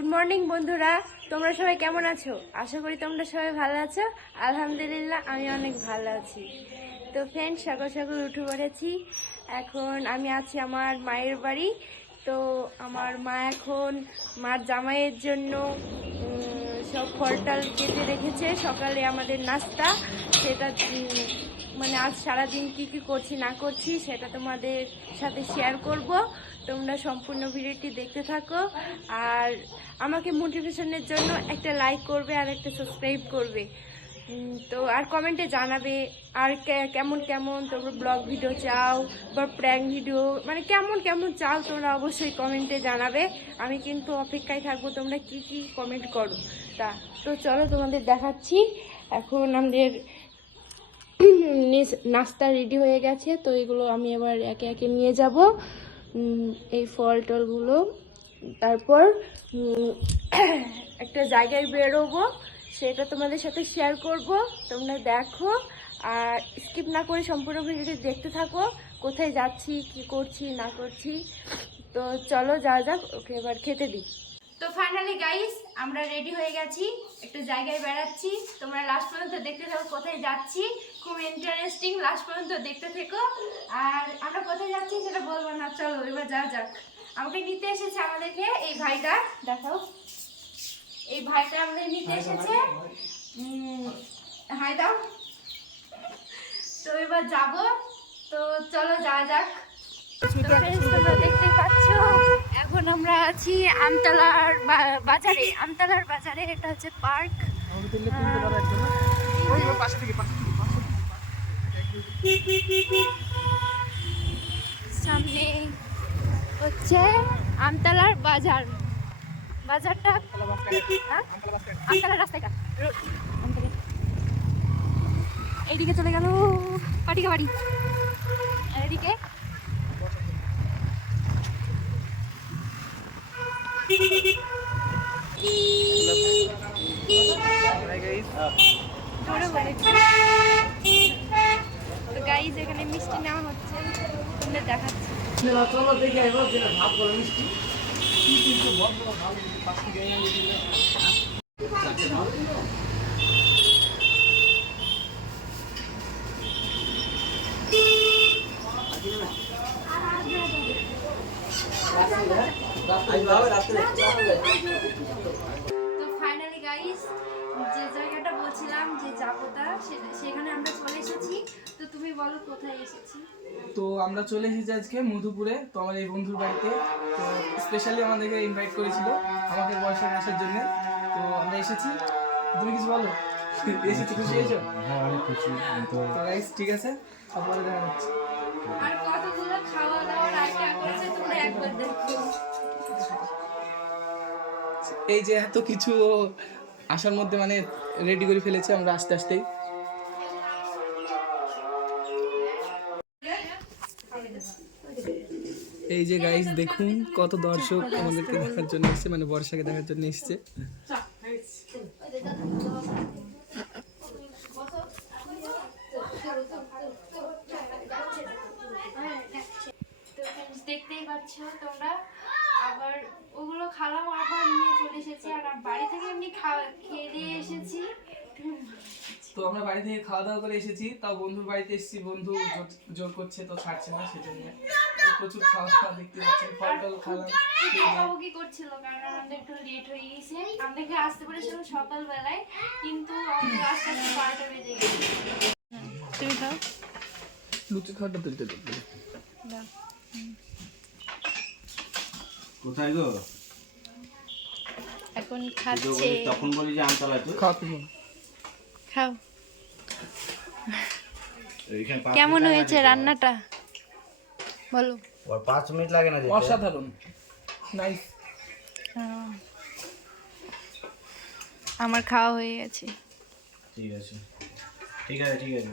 Good morning বন্ধুরা। তোমরা সবাই কেমন আছো? আশা করি তোমরা সবাই ভালো আছো। আলহামদুলিল্লাহ, আমি অনেক ভালো আছি। তো ফ্রেন্ড সকাল সকাল উঠে পড়েছি। এখন আমি আছি আমার মায়ের বাড়ি। তো আমার মা এখন মার জামাইয়ের জন্য সব ফলটাল কেটে রেখেছে, সকালে আমাদের নাস্তা। সেটা মানে আজ সারাদিন কি কি করছি, না করছি, সেটা তোমাদের সাথে শেয়ার করব। তোমরা সম্পূর্ণ ভিডিওটি দেখতে থাকো। আর আমাকে মোটিভেশনের জন্য একটা লাইক করবে আর একটা সাবস্ক্রাইব করবে। তো আর কমেন্টে জানাবে আর কেমন কেমন তোমরা ব্লগ ভিডিও চাও বা প্র্যাঙ্ক ভিডিও মানে কেমন কেমন চাও তোমরা অবশ্যই কমেন্টে জানাবে। আমি কিন্তু অপেক্ষায় থাকব তোমরা কি কি কমেন্ট করো। তা, তো চলো তোমাদের দেখাচ্ছি। এখন আমাদের নিস- নাস্তা রেডি হয়ে গেছে, তো এগুলো আমি এবার একে একে নিয়ে যাব। এই ফল টলগুলো। তারপর একটা জায়গায় বেরোবো। সেটা তোমাদের সাথে শেয়ার করব, তোমরা দেখো, আর স্কিপ না করে সম্পূর্ণ ভিডিওটি দেখতে থাকো, কোথায় যাচ্ছি, কি করছি, না করছি। তো চলো যা যাক, ওকে এবার খেতে দিই। তো ফাইনালি গাইস আমরা রেডি হয়ে গেছি, একটু জায়গায় বেড়াচ্ছি। তোমরা লাস্ট পর্যন্ত দেখতে থাকো কোথায় যাচ্ছি, খুব ইন্টারেস্টিং লাস্ট পর্যন্ত দেখতে থেকো। আর আমরা কোথায় যাচ্ছি সেটা বলব না, চলো এবার যা যাক। আমাকে নিতে এসেছে আমাদেরকে এই ভাইটা, দেখাও। এই ভাইটা আমাদের নিতে এসেছে। হাই দাও। তো এবার যাব। তো চলো যা যাক। তোমরা দেখতে পাচ্ছ এখন আমরা আছি আমতলার বা- বাজারে। আমতলার বাজারে এটা হচ্ছে পার্ক। সামনে হচ্ছে আমতলার বাজার। বাজারটা? আমতলার রাস্তাটা। এইদিকে চলে গেল। পাটিকা বাড়ি। আর এদিকে? তো গাইজ এখানে মিষ্টি নেওয়া হচ্ছে। দেখাচ্ছি। তো ফাইনালি গাইস যে জায়গাটা বলছিলাম যে সেখানে আমরা চলে এসেছি। তো তুমি বলো কোথায় এসেছি? তো আমরা চলে এসেছি আজকে মধুপুরে তো আমার এই বন্ধুর বাড়িতে। তো স্পেশালি আমাদেরকে ইনভাইট করেছিল আমাদের বয়সের আসার জন্য। তো আমরা এসেছি। তুমি কিছু বলো? এসেছি খুশি হয়েছো? হ্যাঁ অনেক খুশি। তো গাইস ঠিক আছে? তারপরে দেখা যাচ্ছে আর কতগুলো খাওয়া দাওয়ার আইটেম করেছে তোমরা একবার দেখো। এই যে এত কিছু আসার মধ্যে মানে রেডি করে ফেলেছি আমরা আস্তে আস্তেই। এই যে গাইস দেখুন কত দর্শক আমাদেরকে দেখার জন্য এসেছে মানে বর্ষাকে দেখার জন্য এসেছে। দেখতেই পাচ্ছ তোমরা। আবার ওগুলো খালাম আবার নিয়ে চলে এসেছি আর বাড়ি খেয়ে দিয়ে এসেছি। তো আমরা বাড়ি থেকে খাওয়া দাওয়া করে এসেছি। তাও বন্ধুর বাড়িতে এসেছি। বন্ধু জোর- করছে তো ছাড়ছে না সেজন্য। প্রচুর খাওয়া খাওয়া দেখতে পাচ্ছেন ফল টল খাওয়া বকাবকি করছিল? কারণ আমাদের একটু লেট হয়ে গেছে আমাদেরকে আসতে পেরেছিলাম সকালবেলায় কিন্তু আমাদের আস্তে আস্তে বারোটা বেজে গেছে। তুমি খাও। লুচি খাওয়াটা তুলতে কোথায় গো? এখন খাচ্ছে। তখন বলি যে তুমি। খাও। কেমন হয়েছে রান্নাটা? বলো। ওর পাঁচ মিনিট লাগে না যেতে। অসাধারণ। নাইস আমার খাওয়া হয়ে গেছে। ঠিক আছে। ঠিক আছে ঠিক আছে।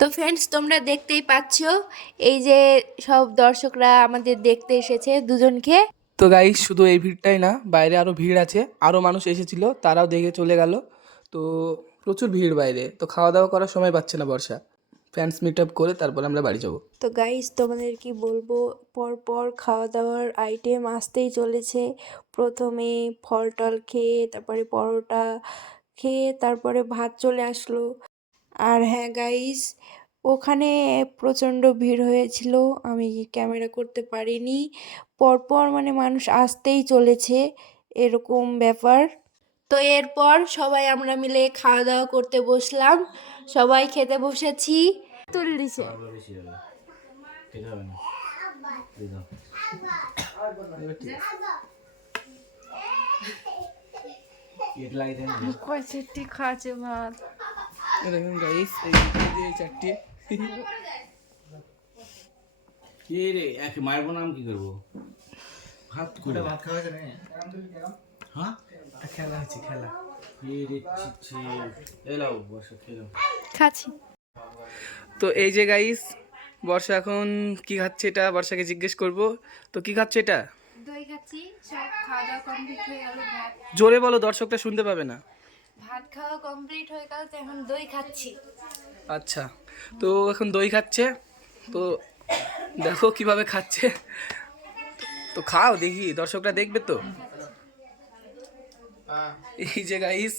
তো ফ্রেন্ডস তোমরা দেখতেই পাচ্ছ এই যে সব দর্শকরা আমাদের দেখতে এসেছে দুজনকে। তো গাইস শুধু এই ভিড়টাই না, বাইরে আরও ভিড় আছে। আরও মানুষ এসেছিল, তারাও দেখে চলে গেল। তো প্রচুর ভিড় বাইরে। তো খাওয়া দাওয়া করার সময় পাচ্ছে না বর্ষা। ফ্যান্স মিট আপ করে তারপর আমরা বাড়ি যাব। তো গাইস তোমাদের কি বলব? পর পর খাওয়া দাওয়ার আইটেম আসতেই চলেছে। প্রথমে ফল টল খেয়ে, তারপরে পরোটা খেয়ে, তারপরে ভাত চলে আসলো। আর হ্যাঁ গাইস ওখানে প্রচণ্ড ভিড় হয়েছিল আমি ক্যামেরা করতে পারিনি। পরপর মানে মানুষ আসতেই চলেছে এরকম ব্যাপার। তো এরপর সবাই আমরা মিলে খাওয়া দাওয়া করতে বসলাম সবাই খেতে বসেছি। তুলে দিছে কয় চারটি খাচ্ছে ভাত। দেখুন গাইস এই চারটি। কি রে? এক মারবো নাম কি করব? ভাত করে ভাত খাওয়া যায় হ্যাঁ? খেলা হচ্ছে খেলা। খাচ্ছি। তো এই যে গাইস বর্ষা এখন কি খাচ্ছে এটা বর্ষাকে জিজ্ঞেস করব। তো কি খাচ্ছে এটা? দই খাচ্ছি সব খাওয়া দাওয়া কমপ্লিট গেল ভাত। জোরে বলো দর্শকটা শুনতে পাবে না। ভাত খাওয়া কমপ্লিট হয়ে গেল তো এখন দই খাচ্ছি। আচ্ছা তো এখন দই খাচ্ছে তো দেখো কীভাবে খাচ্ছে। তো খাও দেখি দর্শকরা দেখবে তো। এই যে গাইস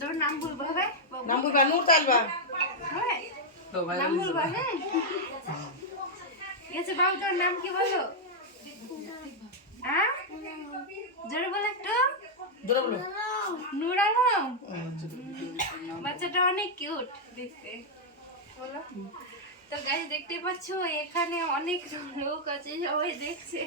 তোর নাম বলব হবে? নাম বলবা নূর তালবা। তো ভাই নাম বলবা হ্যাঁ। বাবু তোর নাম কি বলো হ্যাঁ জোরে বল একটু নূর বাচ্চাটা অনেক কিউট দেখতে। বলো। তো গাইস দেখতে পাচ্ছ এখানে অনেক লোক আছে সবাই দেখছে।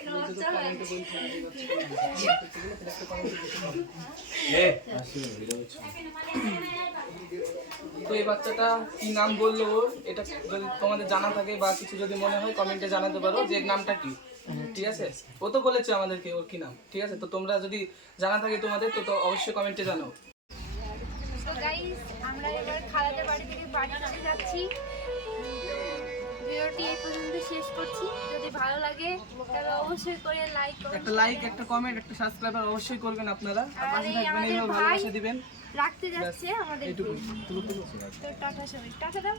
তো এই বাচ্চাটা কি নাম বলল ওর? এটা যদি তোমাদের জানা থাকে বা কিছু যদি মনে হয় কমেন্টে জানাতে পারো যে নামটা কি। ঠিক আছে? ও তো বলেছে আমাদেরকে ওর কি নাম? ঠিক আছে? তো তোমরা যদি জানা থাকে তোমাদের তো তো অবশ্যই কমেন্টে জানাও। তো গাইস আমরা এবার খালাদের বাড়ি থেকে বাড়ি চলে যাচ্ছি। ভিডিওটি এই পর্যন্ত শেষ করছি। যদি ভালো লাগে তাহলে অবশ্যই করে লাইক একটা লাইক একটা কমেন্ট একটা সাবস্ক্রাইবার অবশ্যই করবেন আপনারা। পাশে থাকবেন এইভাবে ভালোবাসা দিবেন। রাখতে যাচ্ছে আমাদের তো টাটা সবাই। টাটা দাও।